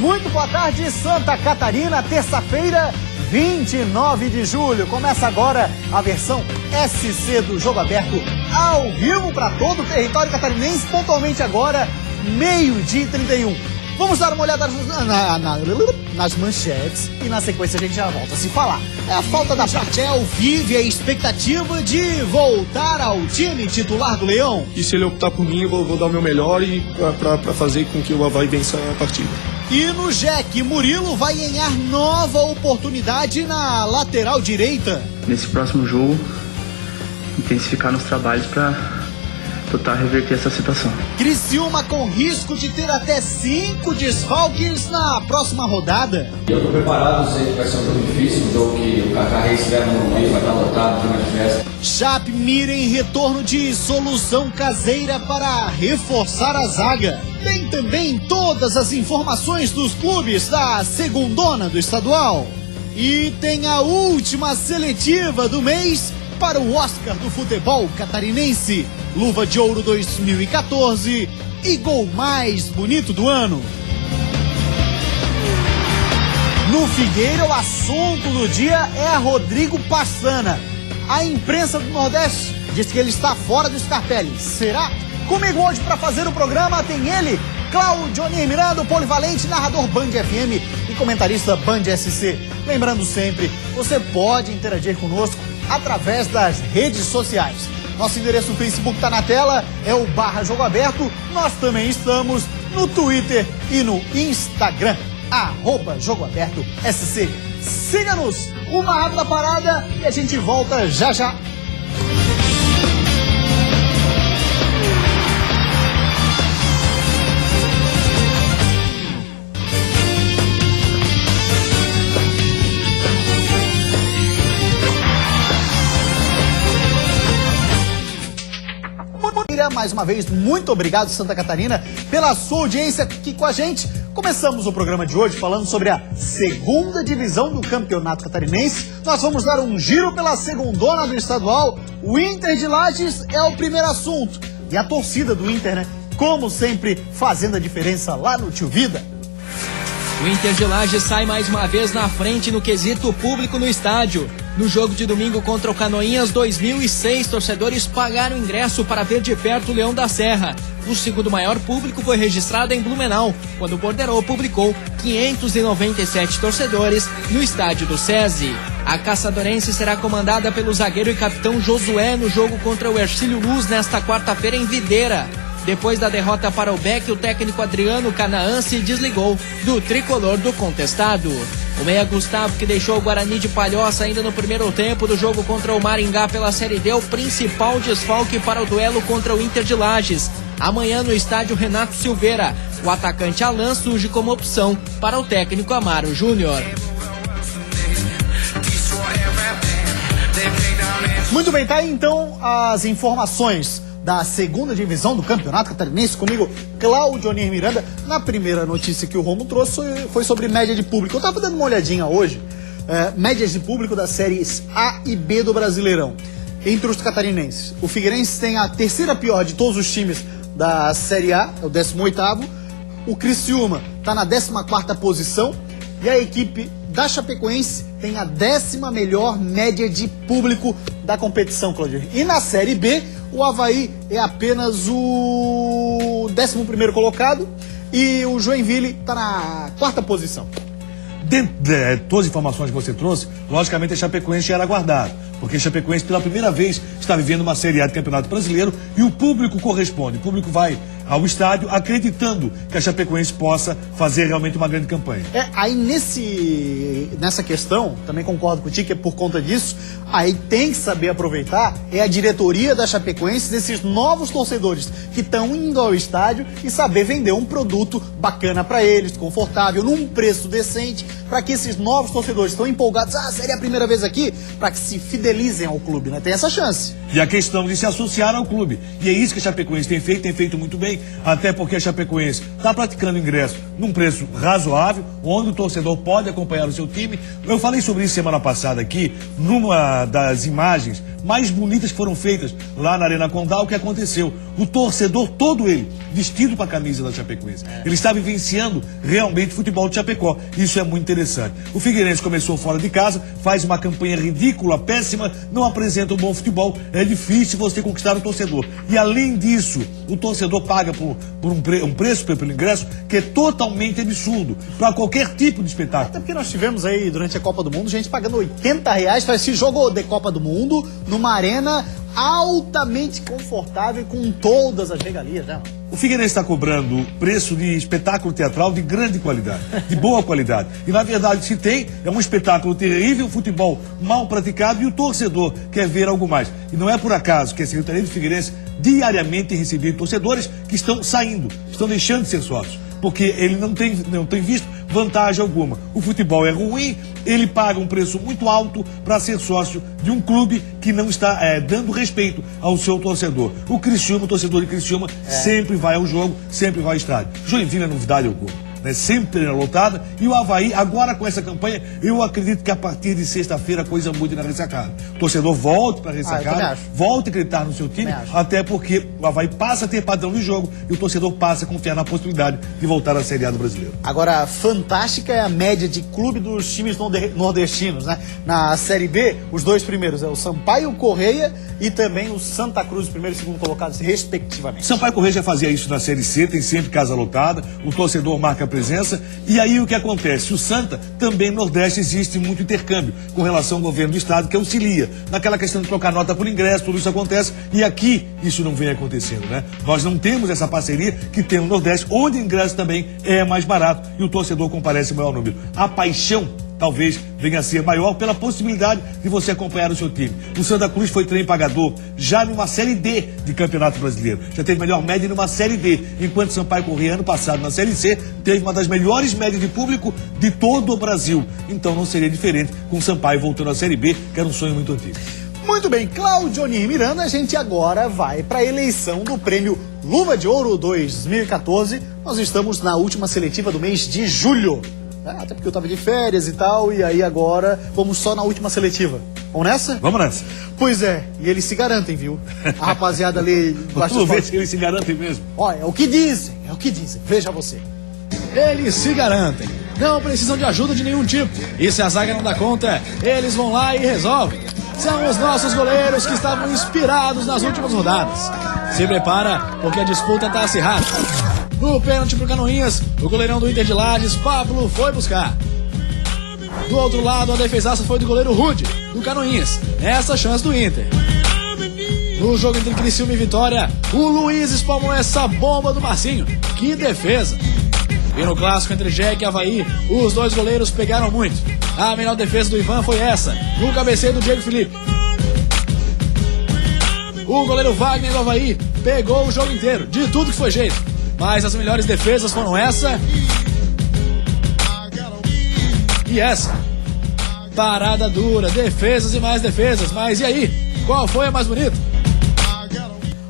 Muito boa tarde, Santa Catarina, terça-feira, 29 de julho. Começa agora a versão SC do Jogo Aberto, ao vivo para todo o território catarinense, pontualmente agora, 12h31. Vamos dar uma olhada nas manchetes e na sequência a gente já volta a se falar. É a falta da Chartel vive a expectativa de voltar ao time titular do Leão. E se ele optar por mim, eu vou dar o meu melhor e para fazer com que o Avaí vença a partida. E no Jack, Murilo vai ganhar nova oportunidade na lateral direita. Nesse próximo jogo, intensificar nos trabalhos para tentar reverter essa situação. Criciúma com risco de ter até 5 desfalques na próxima rodada. Eu estou preparado, sei que vai ser um jogo difícil, um jogo que o Kaká reestreia no Morumbi, vai estar lotado, tem uma festa. Chape mira em retorno de solução caseira para reforçar a zaga. Tem também todas as informações dos clubes da segundona do estadual. E tem a última seletiva do mês para o Oscar do futebol catarinense. Luva de Ouro 2014 e gol mais bonito do ano. No Figueira, o assunto do dia é Rodrigo Passana. A imprensa do Nordeste diz que ele está fora do Scarpelli. Será? Comigo hoje para fazer o programa tem ele, Cláudio Miranda, polivalente, narrador Band FM e comentarista Band SC. Lembrando sempre, você pode interagir conosco através das redes sociais. Nosso endereço no Facebook está na tela, é o /Jogo Aberto. Nós também estamos no Twitter e no Instagram, @Jogo Aberto SC. Siga-nos, uma rápida parada e a gente volta já já. Mais uma vez, muito obrigado, Santa Catarina, pela sua audiência aqui com a gente. Começamos o programa de hoje falando sobre a segunda divisão do Campeonato Catarinense. Nós vamos dar um giro pela segundona do estadual. O Inter de Lages é o primeiro assunto. E a torcida do Inter, né? Como sempre, fazendo a diferença lá no Tio Vida. O Inter de Lages sai mais uma vez na frente no quesito público no estádio. No jogo de domingo contra o Canoinhas 2006, torcedores pagaram ingresso para ver de perto o Leão da Serra. O segundo maior público foi registrado em Blumenau, quando o Bordeaux publicou 597 torcedores no estádio do SESI. A Caçadorense será comandada pelo zagueiro e capitão Josué no jogo contra o Hercílio Luz nesta quarta-feira em Videira. Depois da derrota para o BEC, o técnico Adriano Canaã se desligou do tricolor do contestado. O meia Gustavo, que deixou o Guarani de Palhoça ainda no primeiro tempo do jogo contra o Maringá pela Série D, o principal desfalque para o duelo contra o Inter de Lages. Amanhã no estádio Renato Silveira, o atacante Alan surge como opção para o técnico Amaro Júnior. Muito bem, tá aí então as informações da segunda divisão do Campeonato Catarinense. Comigo, Cláudio Miranda. Na primeira notícia que o Romo trouxe foi sobre média de público. Eu estava dando uma olhadinha hoje, médias de público das séries A e B do Brasileirão, entre os catarinenses. O Figueirense tem a terceira pior de todos os times da Série A, é o 18º. O Criciúma está na 14ª posição. E a equipe da Chapecoense tem a 10ª melhor média de público da competição, Claudio. E na Série B, o Avaí é apenas o 11º colocado e o Joinville está na 4ª posição. Dentro de todas as informações que você trouxe, logicamente a Chapecoense já era aguardado, porque a Chapecoense pela primeira vez está vivendo uma Série A do Campeonato Brasileiro e o público corresponde, o público vai ao estádio acreditando que a Chapecoense possa fazer realmente uma grande campanha. Aí nessa questão, também concordo contigo que é por conta disso, aí tem que saber aproveitar a diretoria da Chapecoense, desses novos torcedores que estão indo ao estádio e saber vender um produto bacana para eles, confortável, num preço decente, para que esses novos torcedores estão empolgados, seria a primeira vez aqui, para que se fidelizem ao clube, né? Tem essa chance. E a questão de se associar ao clube. E é isso que a Chapecoense tem feito muito bem, até porque a Chapecoense está praticando ingresso num preço razoável, onde o torcedor pode acompanhar o seu time. Eu falei sobre isso semana passada aqui, numa das imagens mais bonitas que foram feitas lá na Arena Condá. O que aconteceu? O torcedor, todo ele, vestido com a camisa da Chapecoense. Ele está vivenciando realmente o futebol de Chapecó. Isso é muito interessante. O Figueirense começou fora de casa, faz uma campanha ridícula, péssima, não apresenta um bom futebol. É difícil você conquistar o torcedor. E além disso, o torcedor paga por um preço pelo ingresso que é totalmente absurdo para qualquer tipo de espetáculo. Até porque nós tivemos aí, durante a Copa do Mundo, gente pagando R$80 para esse jogo de Copa do Mundo, numa arena altamente confortável com todas as regalias, né? O Figueirense está cobrando preço de espetáculo teatral de grande qualidade, de boa qualidade. E na verdade, se tem, é um espetáculo terrível, futebol mal praticado e o torcedor quer ver algo mais. E não é por acaso que a Secretaria do Figueirense diariamente recebe torcedores que estão saindo, estão deixando de ser sócios. Porque ele não tem visto vantagem alguma. O futebol é ruim, ele paga um preço muito alto para ser sócio de um clube que não está dando respeito ao seu torcedor. O Criciúma, o torcedor de Criciúma, sempre vai ao jogo, sempre vai ao estádio. Joinville é novidade alguma. Né, sempre lotada, e o Avaí, agora com essa campanha, eu acredito que a partir de sexta-feira a coisa mude na ressacada. O torcedor volte para a ressacada, volte a acreditar no seu time, até porque o Avaí passa a ter padrão de jogo e o torcedor passa a confiar na possibilidade de voltar à Série A do Brasileiro. Agora, fantástica é a média de clube dos times nordestinos, né? Na Série B, os dois primeiros é o Sampaio Correia e também o Santa Cruz, primeiro e segundo colocados, respectivamente. Sampaio Correia já fazia isso na Série C, tem sempre casa lotada, o torcedor marca presença, e aí o que acontece? O Santa, também no Nordeste existe muito intercâmbio com relação ao governo do estado, que auxilia naquela questão de trocar nota por ingresso, tudo isso acontece, e aqui isso não vem acontecendo, né? Nós não temos essa parceria que tem no Nordeste, onde o ingresso também é mais barato e o torcedor comparece em maior número. A paixão talvez venha a ser maior pela possibilidade de você acompanhar o seu time. O Santa Cruz foi trem pagador já numa Série D de Campeonato Brasileiro. Já teve melhor média numa Série D, enquanto o Sampaio Corrêa, ano passado, na Série C, teve uma das melhores médias de público de todo o Brasil. Então não seria diferente com o Sampaio voltando à Série B, que era um sonho muito antigo. Muito bem, Cláudio Onir Miranda, a gente agora vai para a eleição do prêmio Luva de Ouro 2014. Nós estamos na última seletiva do mês de julho. Até porque eu tava de férias e tal, e aí agora vamos só na última seletiva. Vamos nessa? Vamos nessa. Pois é, e eles se garantem, viu? A rapaziada ali... Vamos ver se eles se garantem mesmo. Olha, é o que dizem, veja você. Eles se garantem, não precisam de ajuda de nenhum tipo. E se a zaga não dá conta, eles vão lá e resolvem. São os nossos goleiros que estavam inspirados nas últimas rodadas. Se prepara, porque a disputa tá acirrada. No pênalti pro Canoinhas, o goleirão do Inter de Lages, Pablo, foi buscar. Do outro lado, a defesaça foi do goleiro Rude, do Canoinhas, nessa chance do Inter. No jogo entre Criciúma e Vitória, o Luiz espalmou essa bomba do Marcinho. Que defesa! E no clássico entre Jack e Avaí, os dois goleiros pegaram muito. A melhor defesa do Ivan foi essa, no cabeceio do Diego Felipe. O goleiro Wagner do Avaí pegou o jogo inteiro, de tudo que foi jeito. Mas as melhores defesas foram essa e essa. Parada dura, defesas e mais defesas. Mas e aí? Qual foi a mais bonita?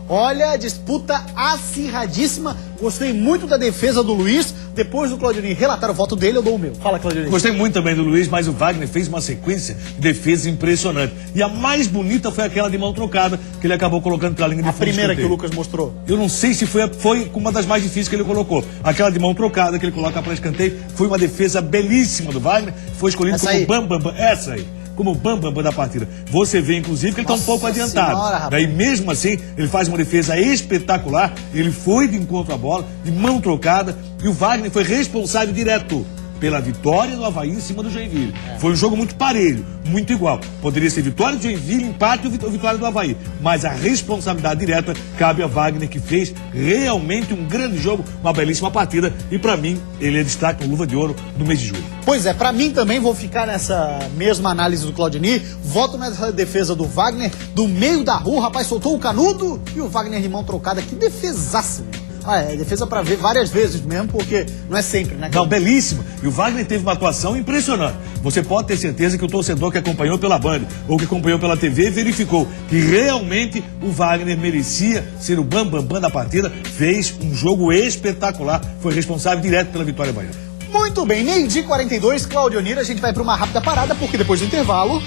Olha, disputa acirradíssima. Gostei muito da defesa do Luiz. Depois do Claudionir relatar o voto dele, eu dou o meu. Fala, Claudionir. Gostei muito também do Luiz, mas o Wagner fez uma sequência de defesas impressionante. E a mais bonita foi aquela de mão trocada, que ele acabou colocando pela linha de fundo. A primeira que o Lucas mostrou. Eu não sei se foi uma das mais difíceis que ele colocou. Aquela de mão trocada, que ele coloca para escanteio, foi uma defesa belíssima do Wagner. Foi escolhido como bam. Essa aí. Como o bam da partida. Você vê, inclusive, que ele está um pouco adiantado. Daí, mesmo assim, ele faz uma defesa espetacular. Ele foi de encontro à bola, de mão trocada. E o Wagner foi responsável direto pela vitória do Avaí em cima do Joinville. Foi um jogo muito parelho, muito igual. Poderia ser vitória do Joinville, empate ou vitória do Avaí. Mas a responsabilidade direta cabe a Wagner, que fez realmente um grande jogo, uma belíssima partida. E pra mim, ele é destaque no Luva de Ouro no mês de julho. Pois é, pra mim também vou ficar nessa mesma análise do Claudionir. Voto nessa defesa do Wagner, do meio da rua, o rapaz soltou o canudo e o Wagner de mão trocada. Que defesaça, meu. É defesa para ver várias vezes mesmo, porque não é sempre, né? Não, belíssimo. E o Wagner teve uma atuação impressionante. Você pode ter certeza que o torcedor que acompanhou pela Band ou que acompanhou pela TV verificou que realmente o Wagner merecia ser o bambambam da partida. Fez um jogo espetacular. Foi responsável direto pela vitória baiana. Muito bem, meio-dia 42, Cláudio Nira, a gente vai para uma rápida parada, porque depois do intervalo...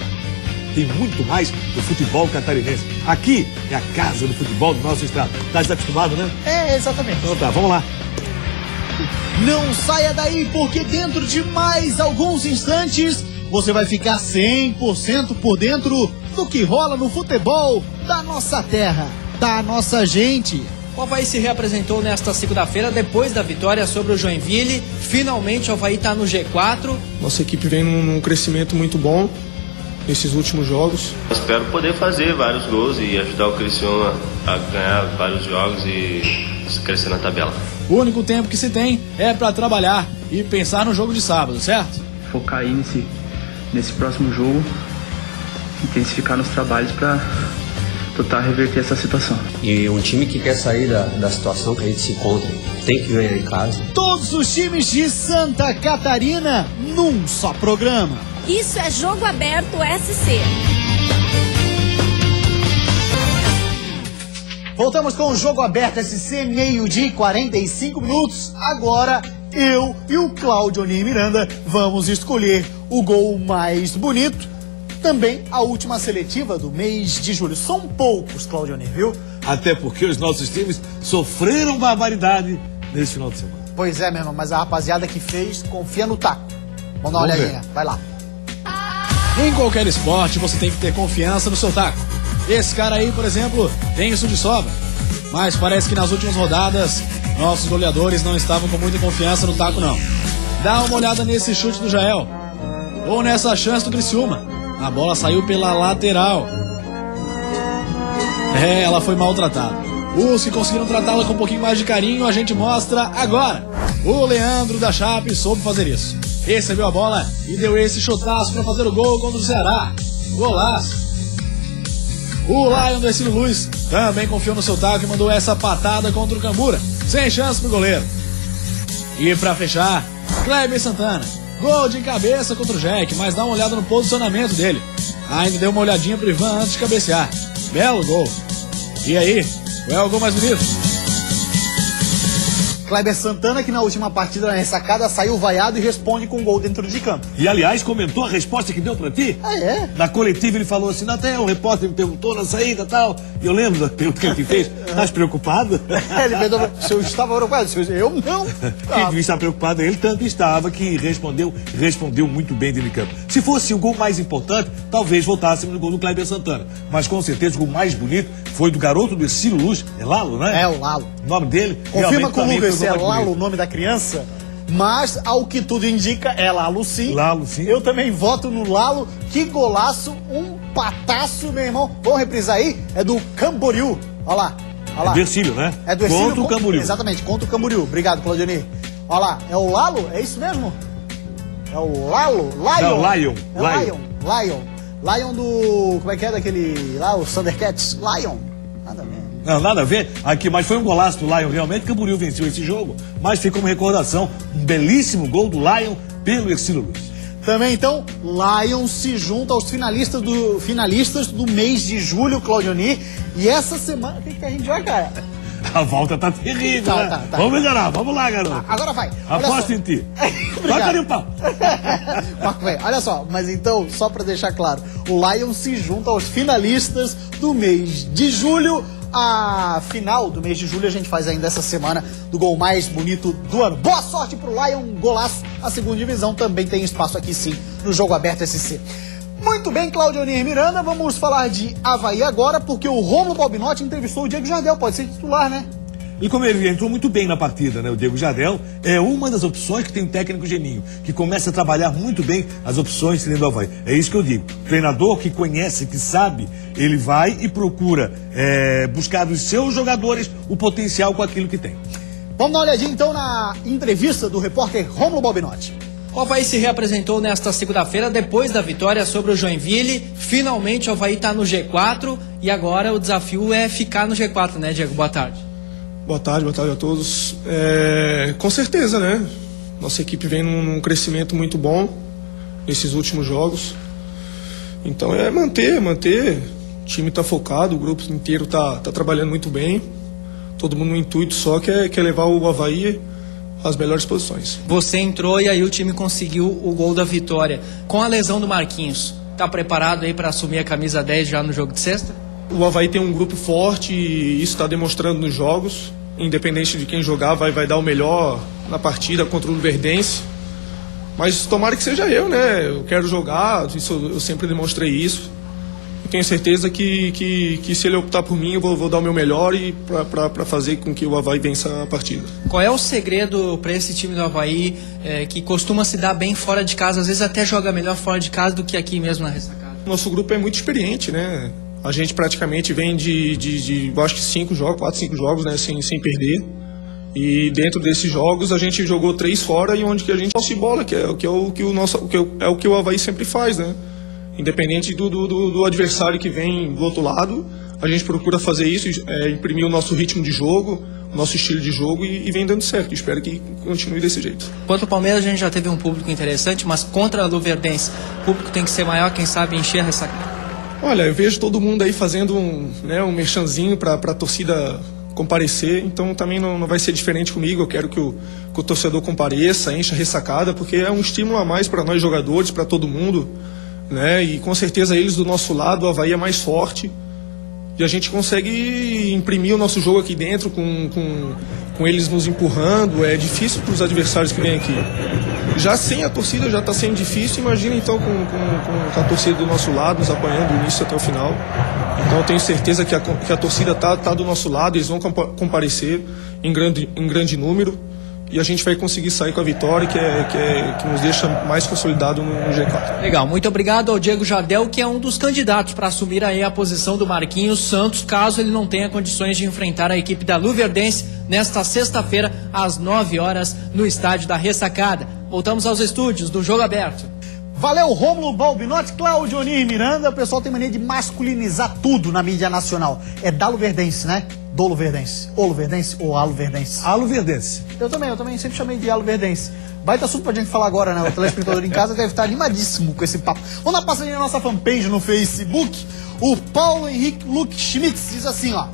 Tem muito mais do futebol catarinense. Aqui é a casa do futebol do nosso estado. Tá desacostumado, né? É, exatamente. Então tá, vamos lá. Não saia daí, porque dentro de mais alguns instantes você vai ficar 100% por dentro do que rola no futebol da nossa terra, da nossa gente. O Avaí se reapresentou nesta segunda-feira depois da vitória sobre o Joinville. Finalmente o Avaí está no G4. Nossa equipe vem num crescimento muito bom nesses últimos jogos. Espero poder fazer vários gols e ajudar o Criciúma a ganhar vários jogos e crescer na tabela. O único tempo que se tem é para trabalhar e pensar no jogo de sábado, certo? Focar aí nesse próximo jogo, intensificar nos trabalhos para tentar reverter essa situação. E um time que quer sair da situação que a gente se encontra tem que ganhar em casa. Todos os times de Santa Catarina num só programa. Isso é Jogo Aberto SC. Voltamos com o Jogo Aberto SC, meio-dia e 45 minutos. Agora eu e o Cláudio Onir Miranda vamos escolher o gol mais bonito. Também a última seletiva do mês de julho. São poucos, Cláudio Onir, viu? Até porque os nossos times sofreram barbaridade nesse final de semana. Pois é, meu irmão, mas a rapaziada que fez confia no taco. Vamos dar uma olhadinha, vai lá. Em qualquer esporte você tem que ter confiança no seu taco. Esse cara aí, por exemplo, tem isso de sobra. Mas parece que nas últimas rodadas nossos goleadores não estavam com muita confiança no taco, não. Dá uma olhada nesse chute do Jael. Ou nessa chance do Criciúma. A bola saiu pela lateral. Ela foi maltratada. Os que conseguiram tratá-la com um pouquinho mais de carinho, a gente mostra agora. O Leandro da Chape soube fazer isso. Recebeu a bola e deu esse chutaço para fazer o gol contra o Ceará. Golaço. O Lion do Ercílio Luz também confiou no seu taco e mandou essa patada contra o Cambura. Sem chance pro goleiro. E para fechar, Kleber Santana. Gol de cabeça contra o Jack, mas dá uma olhada no posicionamento dele. Ainda deu uma olhadinha pro Ivan antes de cabecear. Belo gol. E aí, qual é o gol mais bonito? Kleber Santana, que na última partida na ressacada saiu vaiado e responde com um gol dentro de campo. E, aliás, comentou a resposta que deu pra ti. Ah, é? Na coletiva ele falou assim, até o repórter me perguntou na saída e tal. E eu lembro da pergunta que ele fez. Estás preocupado? Ele perguntou se eu estava preocupado. Eu não. Quem devia estar preocupado, ele tanto estava que respondeu muito bem dentro de campo. Se fosse o gol mais importante, talvez voltássemos no gol do Kleber Santana. Mas com certeza o gol mais bonito foi do garoto do Ercílio Luz. É Lalo, né? É, o Lalo. O nome dele? Confirma com o Lucas se é Lalo Lalo o nome da criança, mas ao que tudo indica é Lalo sim. Lalo sim. Eu também voto no Lalo. Que golaço, um pataço, meu irmão. Vamos reprisar aí? É do Camboriú. Olha lá. Olha lá. É do Ercílio, né? É do Ercílio. Contra o Camboriú. Exatamente, contra o Camboriú. Obrigado, Claudionir. Olha lá, é o Lalo? É isso mesmo? É o Lalo? Lion. Não, Lion. É Lion do... Como é que é daquele... Lá, o Thundercats? Lion. Nada a ver. Não, nada a ver. Aqui, mas foi um golaço do Lion. Realmente, Camboriú venceu esse jogo. Mas fica uma recordação. Um belíssimo gol do Lion pelo Ercílio Luz. Também, então, Lion se junta aos finalistas do mês de julho, Claudionir. E essa semana, o que a gente vai, cara? A volta tá terrível, Tá, né? tá. Vamos melhorar, vamos lá, garoto. Agora vai. Aposta em ti. Obrigado. Toca no pau. Marco, velho, olha só, mas então, só pra deixar claro, o Lion se junta aos finalistas do mês de julho. A final do mês de julho a gente faz ainda essa semana do gol mais bonito do ano. Boa sorte pro Lion, golaço. A segunda divisão também tem espaço aqui sim, no Jogo Aberto SC. Muito bem, Claudionir Miranda, vamos falar de Avaí agora, porque o Rômulo Balbinotti entrevistou o Diego Jardel, pode ser titular, né? E como ele entrou muito bem na partida, né? O Diego Jardel é uma das opções que tem um técnico geninho, que começa a trabalhar muito bem as opções dentro do Avaí. É isso que eu digo. Treinador que conhece, que sabe, ele vai e procura buscar dos seus jogadores o potencial com aquilo que tem. Vamos dar uma olhadinha então na entrevista do repórter Rômulo Balbinotti. O Avaí se reapresentou nesta segunda-feira depois da vitória sobre o Joinville. Finalmente o Avaí está no G4 e agora o desafio é ficar no G4, né, Diego? Boa tarde. Boa tarde a todos. Com certeza, né? Nossa equipe vem num crescimento muito bom nesses últimos jogos. Então é manter. O time está focado, o grupo inteiro está trabalhando muito bem. Todo mundo no intuito só quer levar o Avaí às melhores posições. Você entrou e aí o time conseguiu o gol da vitória. Com a lesão do Marquinhos, tá preparado aí para assumir a camisa 10 já no jogo de sexta? O Avaí tem um grupo forte e isso está demonstrando nos jogos. Independente de quem jogar, vai dar o melhor na partida contra o Luverdense. Mas tomara que seja eu, né? Eu quero jogar, eu sempre demonstrei isso. Eu tenho certeza que se ele optar por mim, eu vou dar o meu melhor e para fazer com que o Avaí vença a partida. Qual é o segredo para esse time do Avaí que costuma se dar bem fora de casa, às vezes até joga melhor fora de casa do que aqui mesmo na ressacada? Nosso grupo é muito experiente, né? A gente praticamente vem de acho que 4, 5 jogos, né? Sem perder. E dentro desses jogos a gente jogou 3 fora e onde que a gente posse bola, que é o que o Avaí sempre faz, né? Independente do adversário que vem do outro lado, a gente procura fazer isso, imprimir o nosso ritmo de jogo, o nosso estilo de jogo e vem dando certo. Espero que continue desse jeito. Contra o Palmeiras a gente já teve um público interessante, mas contra a Luverdense, o público tem que ser maior, quem sabe encher a ressacada. Olha, eu vejo todo mundo aí fazendo um merchanzinho para a torcida comparecer, então também não vai ser diferente comigo. Eu quero que o torcedor compareça, encha a ressacada, porque é um estímulo a mais para nós jogadores, para todo mundo, né? E com certeza eles do nosso lado, o Avaí é mais forte e a gente consegue imprimir o nosso jogo aqui dentro com eles nos empurrando. É difícil para os adversários que vêm aqui. Já sem a torcida já está sendo difícil, imagina então com a torcida do nosso lado, nos apoiando do início até o final. Então eu tenho certeza que a torcida tá do nosso lado, eles vão comparecer em grande número e a gente vai conseguir sair com a vitória, que nos deixa mais consolidado no G4. Legal, muito obrigado ao Diego Jardel, que é um dos candidatos para assumir aí a posição do Marquinhos Santos, caso ele não tenha condições de enfrentar a equipe da Luverdense nesta sexta-feira, às 9 horas, no estádio da Ressacada. Voltamos aos estúdios do Jogo Aberto. Valeu, Rômulo Balbinotti, Cláudio Onir Miranda. O pessoal tem mania de masculinizar tudo na mídia nacional. É da Luverdense, né? Do Luverdense. O Luverdense ou a Luverdense? A Luverdense. Eu também sempre chamei de a Luverdense. Baita assunto pra gente falar agora, né? O telespectador em casa deve estar animadíssimo com esse papo. Vamos dar passadinha na nossa fanpage no Facebook. O Paulo Henrique Luke Schmitz diz assim, ó.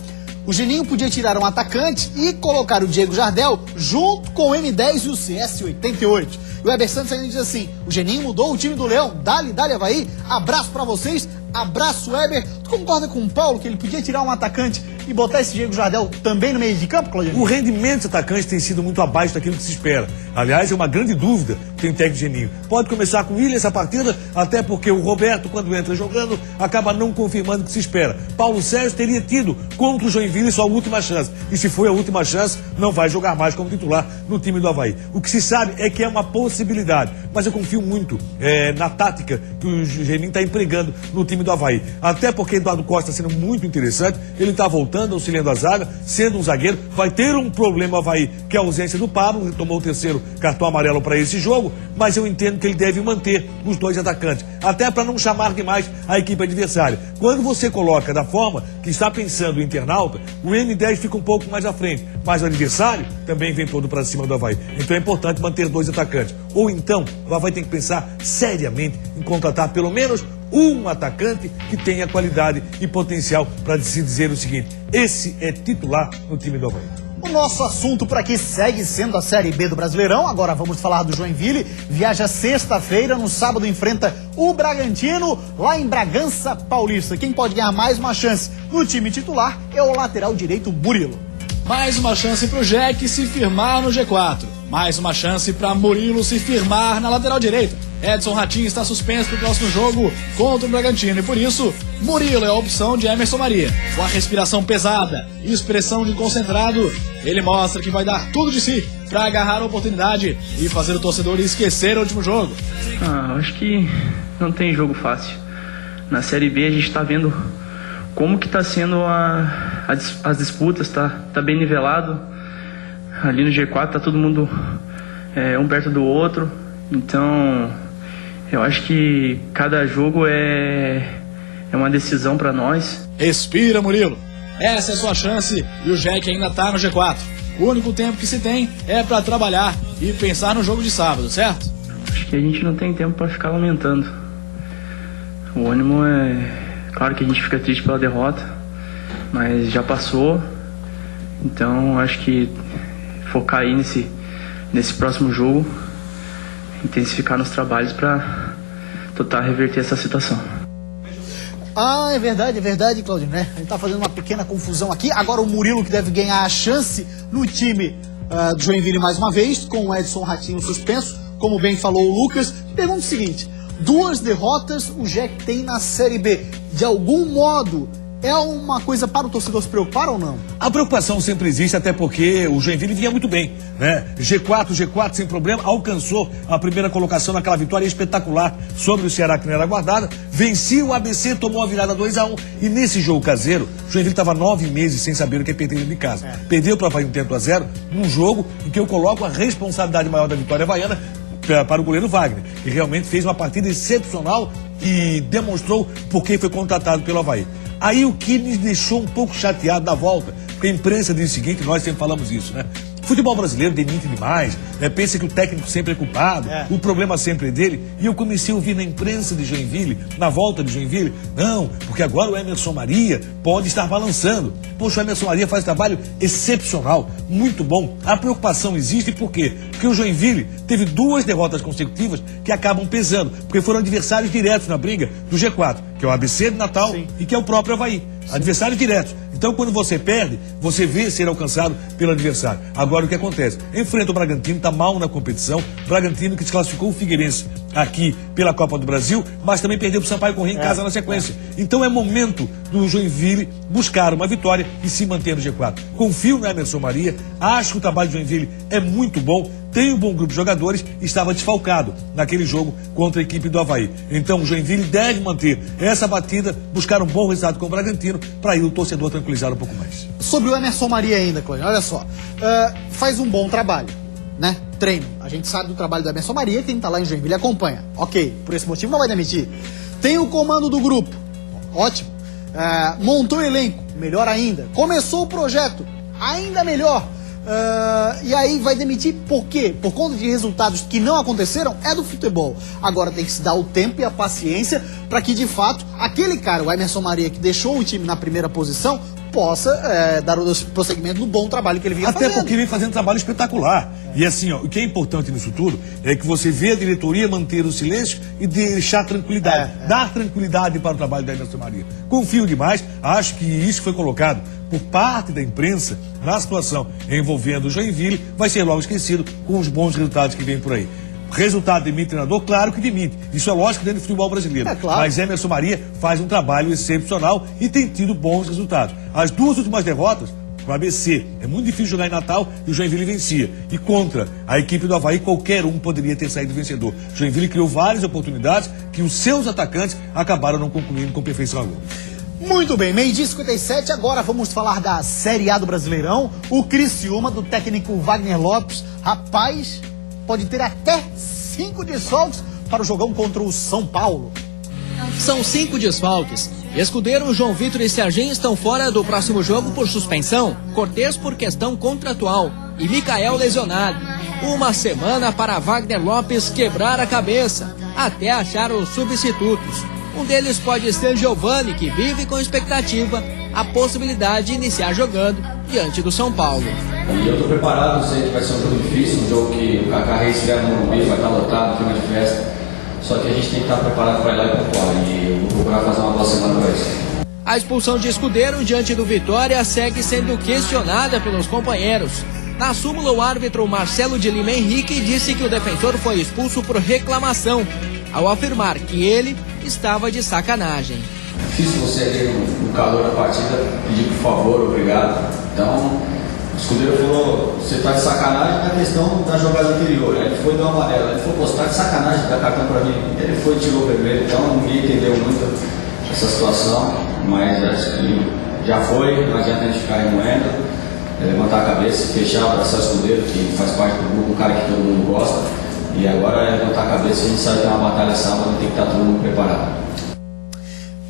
O Geninho podia tirar um atacante e colocar o Diego Jardel junto com o M10 e o CS88. E o Weber Santos ainda diz assim, o Geninho mudou o time do Leão, dale Avaí, abraço pra vocês, abraço Weber. Tu concorda com o Paulo que ele podia tirar um atacante e botar esse Diego Jardel também no meio de campo, Claudinho? O rendimento dos atacantes tem sido muito abaixo daquilo que se espera. Aliás, é uma grande dúvida que tem o técnico Geninho. Pode começar com ele essa partida, até porque o Roberto, quando entra jogando, acaba não confirmando o que se espera. Paulo Sérgio teria tido contra o Joinville sua última chance. E se foi a última chance, não vai jogar mais como titular no time do Avaí. O que se sabe é que é uma possibilidade. Mas eu confio muito na tática que o Geninho está empregando no time do Avaí. Até porque Eduardo Costa está sendo muito interessante. Ele está voltando, auxiliando a zaga, sendo um zagueiro. Vai ter um problema o Avaí, que é a ausência do Pablo, que tomou o terceiro cartão amarelo para esse jogo. Mas eu entendo que ele deve manter os dois atacantes. Até para não chamar demais a equipe adversária. Quando você coloca da forma que está pensando o internauta, o M10 fica um pouco mais à frente. Mas o adversário também vem todo para cima do Avaí. Então é importante manter dois atacantes. Ou então, o Avaí tem que pensar seriamente em contratar pelo menos um atacante que tenha qualidade e potencial para se dizer o seguinte: esse é titular no time do Avaí. O nosso assunto por aqui segue sendo a Série B do Brasileirão. Agora vamos falar do Joinville. Viaja sexta-feira, no sábado enfrenta o Bragantino, lá em Bragança Paulista. Quem pode ganhar mais uma chance no time titular é o lateral direito Murilo. Mais uma chance pro Jack se firmar no G4. Mais uma chance para Murilo se firmar na lateral direita. Edson Ratinho está suspenso para o próximo jogo contra o Bragantino e por isso Murilo é a opção de Emerson Maria. Com a respiração pesada e expressão de concentrado, ele mostra que vai dar tudo de si para agarrar a oportunidade e fazer o torcedor esquecer o último jogo. Acho que não tem jogo fácil. Na Série B a gente está vendo como que está sendo as disputas, tá bem nivelado. Ali no G4 tá todo mundo um perto do outro, então eu acho que cada jogo é uma decisão para nós. Respira, Murilo. essa é a sua chance e o Jack ainda tá no G4. O único tempo que se tem é para trabalhar e pensar no jogo de sábado, certo? Acho que a gente não tem tempo para ficar lamentando. O ânimo é... Claro que a gente fica triste pela derrota, mas já passou. Então acho que focar aí nesse próximo jogo, intensificar nos trabalhos para tentar reverter essa situação. Ah, é verdade, Claudinho, né? A gente tá fazendo uma pequena confusão aqui. Agora o Murilo que deve ganhar a chance no time do Joinville mais uma vez, com o Edson Ratinho suspenso, como bem falou o Lucas. Pergunta o seguinte, 2 derrotas o Jack tem na Série B. De algum modo, é uma coisa para o torcedor se preocupar ou não? A preocupação sempre existe, até porque o Joinville vinha muito bem, né? G4 sem problema, alcançou a primeira colocação naquela vitória espetacular sobre o Ceará, que não era aguardada, vencia o ABC, tomou a virada 2-1, e nesse jogo caseiro, o Joinville estava 9 meses sem saber o que é perder dentro de casa. Perdeu para o Avaí 1-0, num jogo em que eu coloco a responsabilidade maior da vitória havaiana para o goleiro Wagner, que realmente fez uma partida excepcional e demonstrou por que foi contratado pelo Avaí. Aí o que me deixou um pouco chateado na volta, porque a imprensa diz o seguinte, nós sempre falamos isso, né? O futebol brasileiro demite demais, pensa que o técnico sempre é culpado, o problema sempre é dele. E eu comecei a ouvir na imprensa de Joinville, na volta de Joinville, não, porque agora o Emerson Maria pode estar balançando. Poxa, o Emerson Maria faz trabalho excepcional, muito bom. A preocupação existe por quê? Porque o Joinville teve 2 derrotas consecutivas que acabam pesando, porque foram adversários diretos na briga do G4, que é o ABC de Natal e que é o próprio Avaí. Adversários diretos. Então, quando você perde, você vê ser alcançado pelo adversário. Agora, o que acontece? Enfrenta o Bragantino, está mal na competição. Bragantino que desclassificou o Figueirense aqui pela Copa do Brasil, mas também perdeu para o Sampaio Corrêa em casa na sequência. Então, é momento do Joinville buscar uma vitória e se manter no G4. Confio no Emerson Maria, acho que o trabalho do Joinville é muito bom, tem um bom grupo de jogadores, estava desfalcado naquele jogo contra a equipe do Avaí. Então, o Joinville deve manter essa batida, buscar um bom resultado com o Bragantino, para aí o torcedor tranquilizar um pouco mais. Sobre o Emerson Maria ainda, Cláudio, olha só, faz um bom trabalho, né? Treino. A gente sabe do trabalho do Emerson Maria, quem tá lá em Joinville acompanha. Ok, por esse motivo não vai demitir. Tem o comando do grupo, ótimo. Montou o elenco, melhor ainda. Começou o projeto, ainda melhor. E aí vai demitir por quê? Por conta de resultados que não aconteceram, é do futebol. Agora tem que se dar o tempo e a paciência para que de fato aquele cara, o Emerson Maria, que deixou o time na primeira posição, possa dar o prosseguimento no bom trabalho que ele vinha fazendo. Até porque vem fazendo um trabalho espetacular. E assim, o que é importante nisso tudo é que você vê a diretoria manter o silêncio e deixar tranquilidade. Dar tranquilidade para o trabalho da Emerson Maria. Confio demais, acho que isso que foi colocado por parte da imprensa na situação envolvendo o Joinville vai ser logo esquecido com os bons resultados que vêm por aí. Resultado demite treinador? Claro que demite. Isso é lógico dentro do futebol brasileiro. Claro. Mas Emerson Maria faz um trabalho excepcional e tem tido bons resultados. As 2 últimas derrotas, o ABC, é muito difícil jogar em Natal e o Joinville vencia. E contra a equipe do Avaí, qualquer um poderia ter saído vencedor. O Joinville criou várias oportunidades que os seus atacantes acabaram não concluindo com perfeição alguma. Muito bem, 12h57, agora vamos falar da Série A do Brasileirão. O Criciúma, do técnico Wagner Lopes, rapaz, pode ter até 5 desfalques para o jogão contra o São Paulo. São 5 desfalques. Escudeiro, João Vitor e Serginho estão fora do próximo jogo por suspensão, Cortez por questão contratual e Micael lesionado. Uma semana para Wagner Lopes quebrar a cabeça, até achar os substitutos. Um deles pode ser Giovani, que vive com expectativa a possibilidade de iniciar jogando diante do São Paulo. E eu estou preparado, sei que vai ser um jogo difícil, um jogo que o Kaká reestreia no Morumbi, vai estar lotado, clima de festa. Só que a gente tem que estar preparado para ir lá e pontuar, e eu vou procurar fazer uma boa semana para isso. A expulsão de Escudeiro diante do Vitória segue sendo questionada pelos companheiros. Na súmula, o árbitro Marcelo de Lima Henrique disse que o defensor foi expulso por reclamação, ao afirmar que ele estava de sacanagem. Difícil você ali no calor da partida pedir por favor, obrigado. Então, o Escudeiro falou, você está de sacanagem na questão da jogada anterior. Ele foi dar uma amarela, ele foi postar de sacanagem, dar cartão para mim. Ele foi e tirou o vermelho, então ninguém entendeu muito essa situação, mas acho que já foi, não adianta a gente ficar remoendo, levantar a cabeça, fechar, abraçar o Escudeiro, que faz parte do grupo, um cara que todo mundo gosta. E agora é levantar a cabeça, a gente sabe que é uma batalha sábado, tem que estar todo mundo preparado.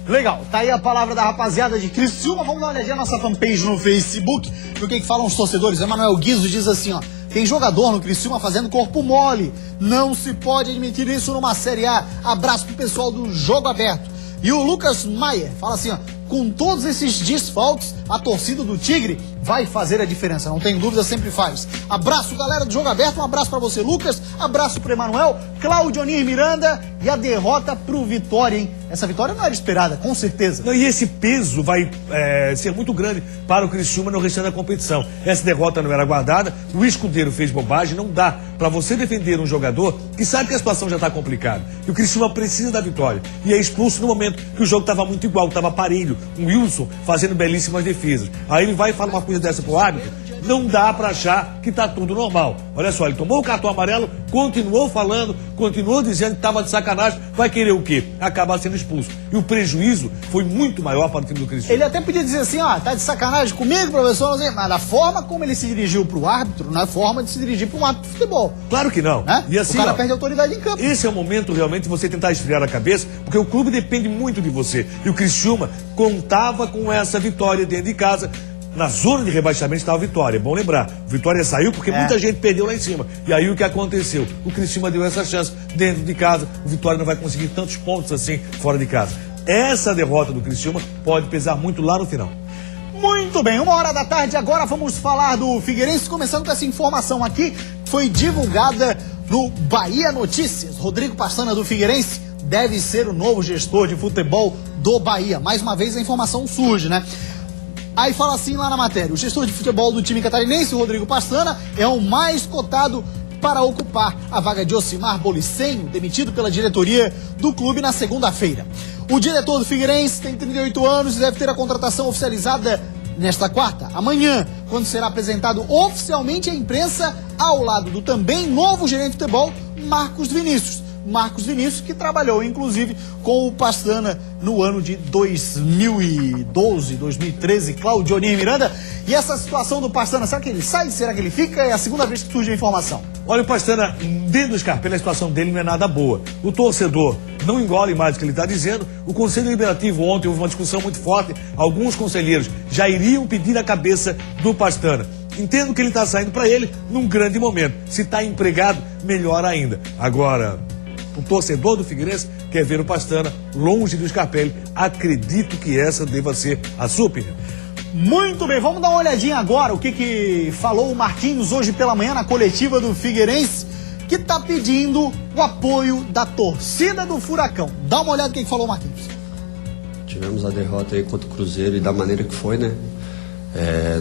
Legal, tá aí a palavra da rapaziada de Criciúma. Vamos dar uma olhadinha na nossa fanpage no Facebook, do que falam os torcedores. Emanuel Guizo diz assim, ó: tem jogador no Criciúma fazendo corpo mole. Não se pode admitir isso numa Série A. Abraço pro pessoal do Jogo Aberto. E o Lucas Maier fala assim, ó: com todos esses desfalques, a torcida do Tigre vai fazer a diferença. Não tem dúvida, sempre faz. Abraço, galera do Jogo Aberto. Um abraço pra você, Lucas. Abraço pro Emanuel, Claudionir Miranda. E a derrota pro Vitória, hein? Essa vitória não era esperada, com certeza. Não, e esse peso vai ser muito grande para o Criciúma no restante da competição. Essa derrota não era aguardada, o escudeiro fez bobagem, não dá para você defender um jogador que sabe que a situação já está complicada. E o Criciúma precisa da vitória. E é expulso no momento que o jogo estava muito igual, estava parelho. O Wilson fazendo belíssimas defesas. Aí ele vai e fala uma coisa dessa pro árbitro. Não dá para achar que tá tudo normal. Olha só, ele tomou o cartão amarelo, continuou falando, continuou dizendo que estava de sacanagem, vai querer o quê? Acabar sendo expulso. E o prejuízo foi muito maior para o time do Criciúma. Ele até podia dizer assim, ó, tá de sacanagem comigo, professor, mas da forma como ele se dirigiu pro árbitro, não é forma de se dirigir para um árbitro de futebol. Claro que não. Né? E assim, o cara perde autoridade em campo. Esse é o momento realmente de você tentar esfriar a cabeça, porque o clube depende muito de você. E o Criciúma contava com essa vitória dentro de casa. Na zona de rebaixamento estava a Vitória, é bom lembrar. Vitória saiu porque muita gente perdeu lá em cima. E aí o que aconteceu? O Criciúma deu essa chance dentro de casa. O Vitória não vai conseguir tantos pontos assim fora de casa. Essa derrota do Criciúma pode pesar muito lá no final. Muito bem, 1h da tarde, agora vamos falar do Figueirense, começando com essa informação aqui, que foi divulgada no Bahia Notícias. Rodrigo Pastana do Figueirense deve ser o novo gestor de futebol do Bahia. Mais uma vez a informação surge, né? Aí fala assim lá na matéria: o gestor de futebol do time catarinense, Rodrigo Pastana, é o mais cotado para ocupar a vaga de Ocimar Bolicenho, demitido pela diretoria do clube na segunda-feira. O diretor do Figueirense tem 38 anos e deve ter a contratação oficializada nesta quarta, amanhã, quando será apresentado oficialmente à imprensa, ao lado do também novo gerente de futebol, Marcos Vinícius. Marcos Vinícius, que trabalhou, inclusive, com o Pastana no ano de 2012, 2013, Claudionir Miranda. E essa situação do Pastana, será que ele sai? Será que ele fica? É a segunda vez que surge a informação. Olha, o Pastana, dentro do Scarpelli, a situação dele não é nada boa. O torcedor não engole mais o que ele está dizendo. O Conselho Deliberativo ontem houve uma discussão muito forte. Alguns conselheiros já iriam pedir a cabeça do Pastana. Entendo que ele está saindo para ele num grande momento. Se está empregado, melhor ainda. Agora, o torcedor do Figueirense quer ver o Pastana longe do Scarpelli. Acredito que essa deva ser a sua opinião. Muito bem, vamos dar uma olhadinha agora o que falou o Marquinhos hoje pela manhã na coletiva do Figueirense, que está pedindo o apoio da torcida do Furacão. Dá uma olhada no que falou o Marquinhos. Tivemos a derrota aí contra o Cruzeiro e da maneira que foi, né?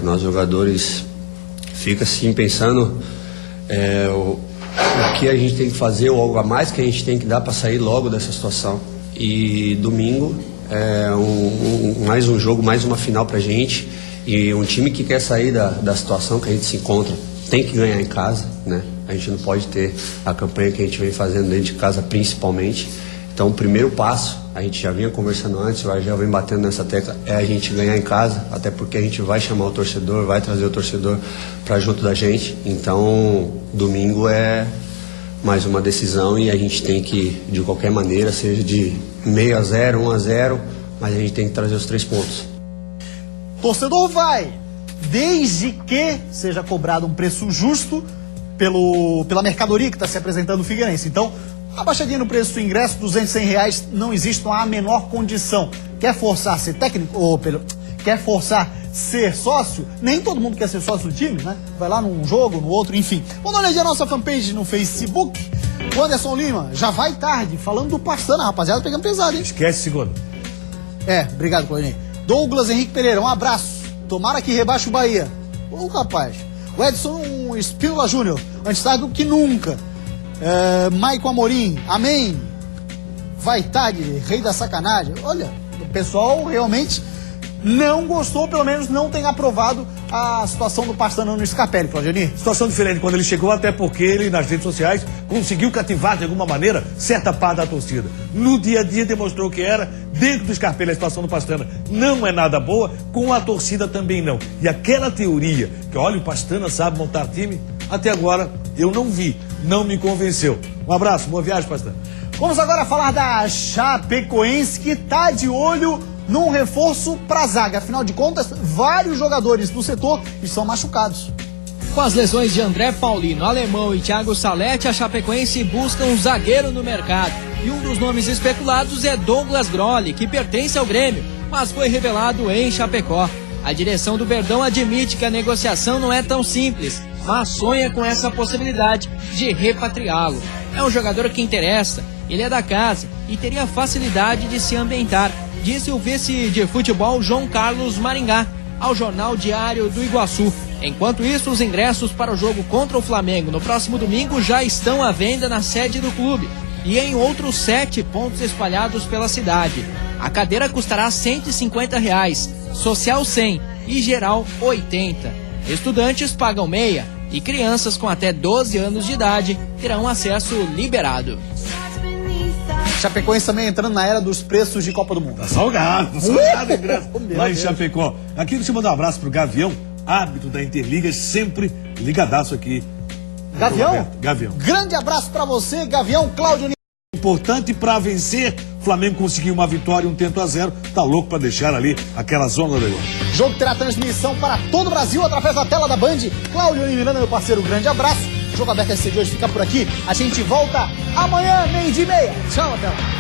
Nós jogadores fica assim pensando o que a gente tem que fazer, ou algo a mais que a gente tem que dar para sair logo dessa situação. E domingo é mais um jogo, mais uma final pra gente. E um time que quer sair da situação que a gente se encontra tem que ganhar em casa, né? A gente não pode ter a campanha que a gente vem fazendo dentro de casa, principalmente. Então, o primeiro passo, a gente já vinha conversando antes, o Argel vem batendo nessa tecla, é a gente ganhar em casa, até porque a gente vai chamar o torcedor, vai trazer o torcedor para junto da gente. Então, domingo é mais uma decisão e a gente tem que, de qualquer maneira, seja de 0-0, 1-0, mas a gente tem que trazer os 3 pontos. Torcedor vai, desde que seja cobrado um preço justo pela mercadoria que está se apresentando no Figueirense. Então, a baixadinha no preço do ingresso, R$200 não existe, não há a menor condição. Quer forçar ser técnico, quer forçar ser sócio? Nem todo mundo quer ser sócio do time, né? Vai lá num jogo, no outro, enfim. Vamos dar uma olhadinha na nossa fanpage no Facebook. O Anderson Lima já vai tarde, falando do Pastana, rapaziada, pegando pesado, hein? Esquece segundo. Obrigado, Claudinei. Douglas Henrique Pereira, um abraço. Tomara que rebaixe o Bahia. Ô, rapaz. O Edson Espínola Júnior, antes tarde do que nunca. Maicon Amorim, amém. Vai tarde, rei da sacanagem. Olha, o pessoal realmente não gostou, pelo menos não tem aprovado a situação do Pastana no Scarpelli, Claudionir. Situação diferente quando ele chegou, até porque ele, nas redes sociais, conseguiu cativar de alguma maneira certa parte da torcida. No dia a dia demonstrou que era, dentro do Scarpelli, a situação do Pastana não é nada boa, com a torcida também não. E aquela teoria que, olha, o Pastana sabe montar time, até agora eu não vi, não me convenceu. Um abraço, boa viagem, Pastana. Vamos agora falar da Chapecoense, que tá de olho num reforço pra zaga. Afinal de contas, vários jogadores do setor estão machucados. Com as lesões de André Paulino, Alemão e Thiago Salete, a Chapecoense busca um zagueiro no mercado. E um dos nomes especulados é Douglas Grolli, que pertence ao Grêmio, mas foi revelado em Chapecó. A direção do Verdão admite que a negociação não é tão simples, mas sonha com essa possibilidade de repatriá-lo. É um jogador que interessa, ele é da casa e teria facilidade de se ambientar, disse o vice de futebol João Carlos Maringá ao Jornal Diário do Iguaçu. Enquanto isso, os ingressos para o jogo contra o Flamengo no próximo domingo já estão à venda na sede do clube e em outros 7 pontos espalhados pela cidade. A cadeira custará R$ 150, social 100 e geral 80. Estudantes pagam meia e crianças com até 12 anos de idade terão acesso liberado. Chapecoense também entrando na era dos preços de Copa do Mundo. Tá salgado ingresso lá em Chapecó. Aqui deixa eu mandar um abraço pro Gavião, árbitro da Interliga, sempre ligadaço aqui. Gavião? Gavião. Grande abraço pra você, Gavião. Cláudio. Importante para vencer, o Flamengo conseguiu uma vitória, 1-0, tá louco para deixar ali aquela zona do gol. O jogo terá transmissão para todo o Brasil através da tela da Band. Cláudio Miranda, meu parceiro, grande abraço. O Jogo Aberto SC de hoje fica por aqui. A gente volta amanhã, 12:30. Tchau, até lá.